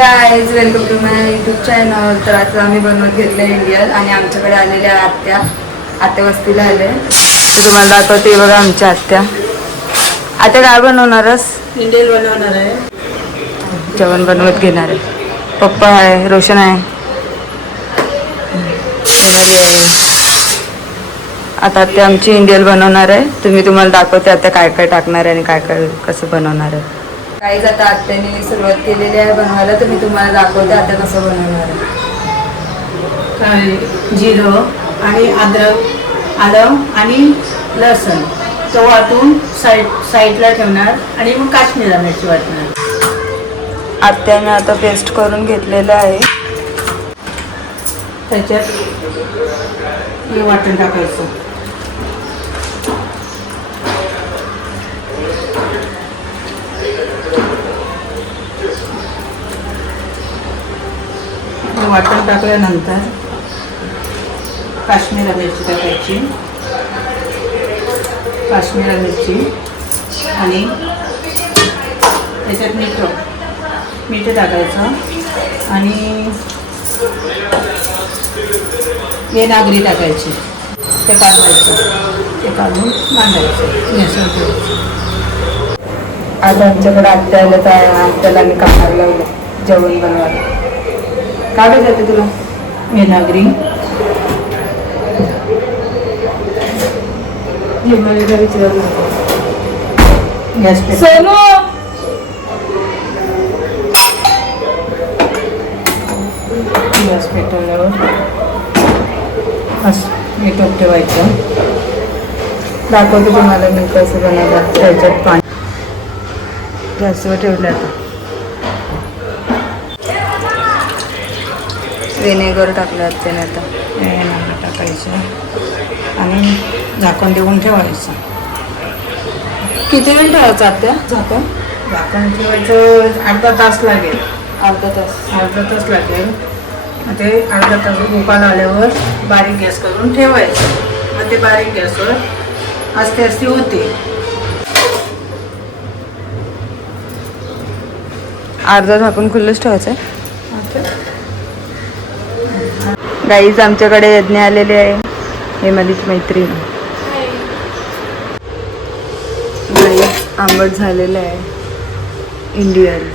Guys welcome to my YouTube channel. तर आता आम्ही बनवत घेतलं इंडियन आणि आमच्याकडे आलेल्या आत्या वस्तीला आले. तर तुम्हाला दाखवते बघा आमच्या आत्या. आता काय बनवणारच? इंडियन बनवणार आहे. जेवण बनवत घेणार आहे. पप्पा आहे, रोशन आहे, सोनाली आहे. आता आत्या आमची इंडियन बनवणार आहे. तुम्हाला दाखवते आता काय काय टाकणार आहे आणि काय काय कसं बनवणार आहे. काहीच आता आत्याने सुरुवात केलेली आहे बनवायला. तर मी तुम्हाला दाखवते आता कसं बनवणार आहे. काय जिरं आणि आलं आणि लसण तो वाटून साईडला ठेवणार आणि मग काश्मीरी मिरची वाटणार. आत्याने आता पेस्ट करून घेतलेलं आहे. त्याच्यात हे वाटण टाकायचं. वाटण टाकल्यानंतर काश्मीरी मिरची टाकायची. काश्मीरी मिरची आणि त्याच्यात मीठ टाकायचं आणि वेनागरी टाकायची. ते काढायचं, ते काढून बांधायचं, मिसळून ठेवायचं. आता आमच्याकडे आत्या आलं तर आत्याला मी कामाला लावलं जेवण बनवायला. काय जाते तुला? वेनागरी गॅस पेटवल्यावर असं मीठ ठेवायचं. दाखवते तुम्हाला मी कसं बनवलं. त्याच्यात पाणी गॅसवर ठेवलं. आता व्हिनेगर टाकलं त्याने. आता वेनागरी टाकायचं आणि झाकण देऊन ठेवायचं. किती वेळ ठेवायचं आत्या झाकण? झाकण ठेवायचं अर्धा तास लागेल. अर्धा तास लागेल. ते अर्धा तास उकाल आल्यावर बारीक गॅस करून ठेवायचं. मग ते बारीक गॅसवर आस्ते आस्ते होते. अर्धा झाकून खुल्लंच ठेवायचं आहे. गाईज आमच्याकडे यज्ञ आलेले आहे. हे माझीच मैत्रीण. गाईज आंबट झालेलं आहे इंडियन.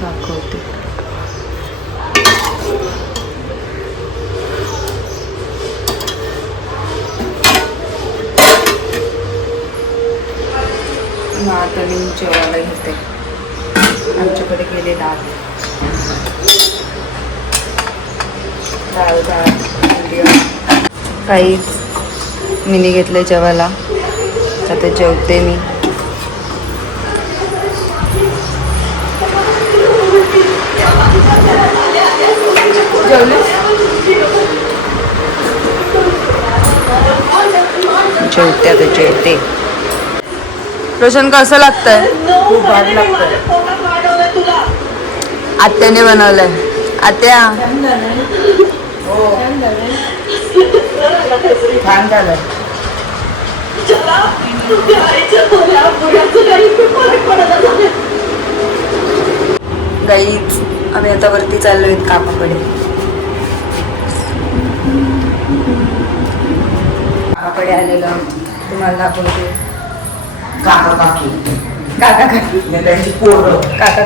दाखवते. आता मी जेवायला घेते. आमच्याकडे गेले डाळ इंडियन. काहीच मिनी घेतले जेवायला. आता जेवते मी. जेवते आता जेवते. रोशन कसं लागतंय? खूप भारी लागतं. आत्याने बनवलंय. आत्या हो छान झालं. गाईच आम्ही आता वरती चाललोय काकाकडे. काकाकडे आलेलो तुम्हाला दाखवते. काका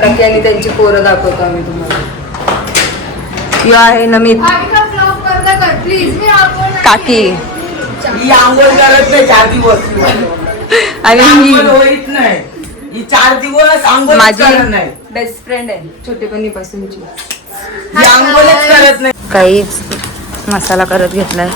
काकी आणि त्यांची पोरं दाखवतो आम्ही तुम्हाला. यो आहे नमित काकी आंघोळ करत नाही 4 दिवस आणि होईत नाही. ही 4 दिवस आंघोळ माझी करत नाही. बेस्ट फ्रेंड आहे छोटेपणीपासूनची. ही आंघोळच करत नाही. काहीच मसाला करत घेतलाय.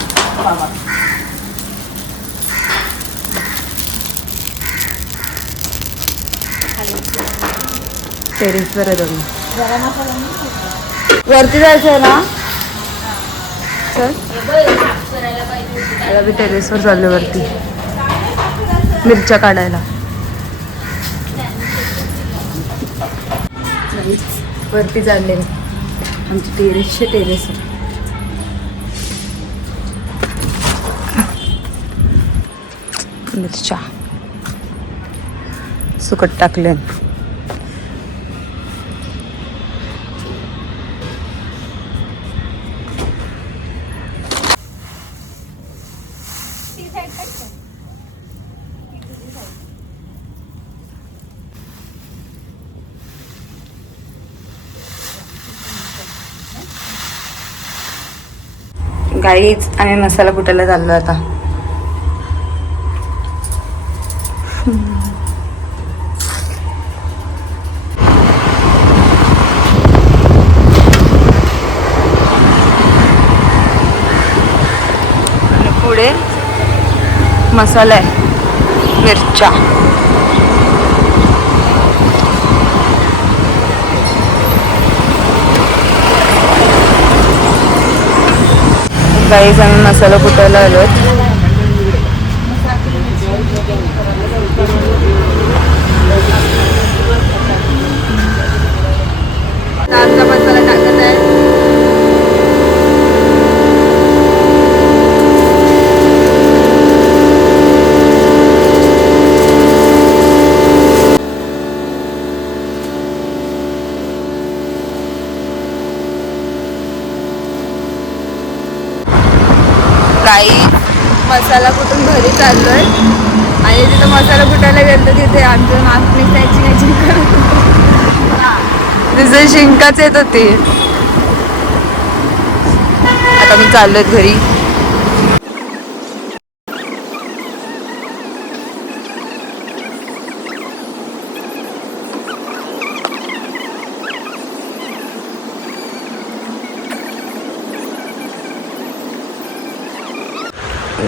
टेरेसवर आहे तुम्ही. वरती जायचं आहे ना? चल मी टेरेसवर चाललो वरती मिरच्या काढायला. वरती चालले आमची टेरेस. मिरच्या सुकट टाकले. गाईच आम्ही मसाला कुटायला चाललो आता. आणि पुढे मसाला आहे, मिरच्या. गाईज आम्ही मसाला कुटायला आलोत. आमचा मसाला टाकत आहे. काही मसाला कुटून घरी चाललोय आणि तिथं मसाला कुटायला गेलो तिथे आमचं नाक मिठायची करत तिचं शिंकाच येत होती. आता मी चाललोय घरी.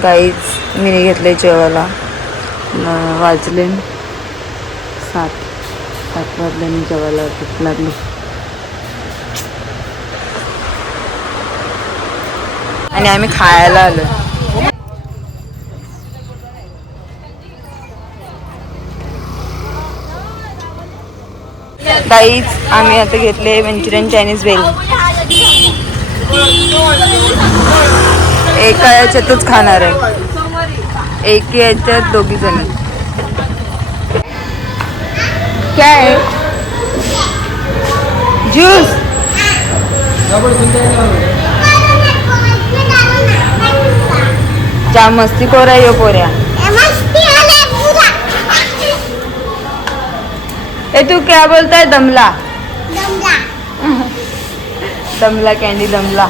गाईच मी घेतले जेवायला. वाजले 7 वाजल्याने जेवायला भूक लागली. आणि आम्ही खायला आलो. गाईच आम्ही आता घेतले मंचुरियन चायनीज वेल. एका याच्यातच खाणार आहे, एक याच्यात 2 जण. क्या है? ज्यूस. जा मस्ती को रहा है यो पोऱ्या. ए तू क्या बोलता है? दमला. दमला कैंडी दमला.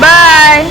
बाय.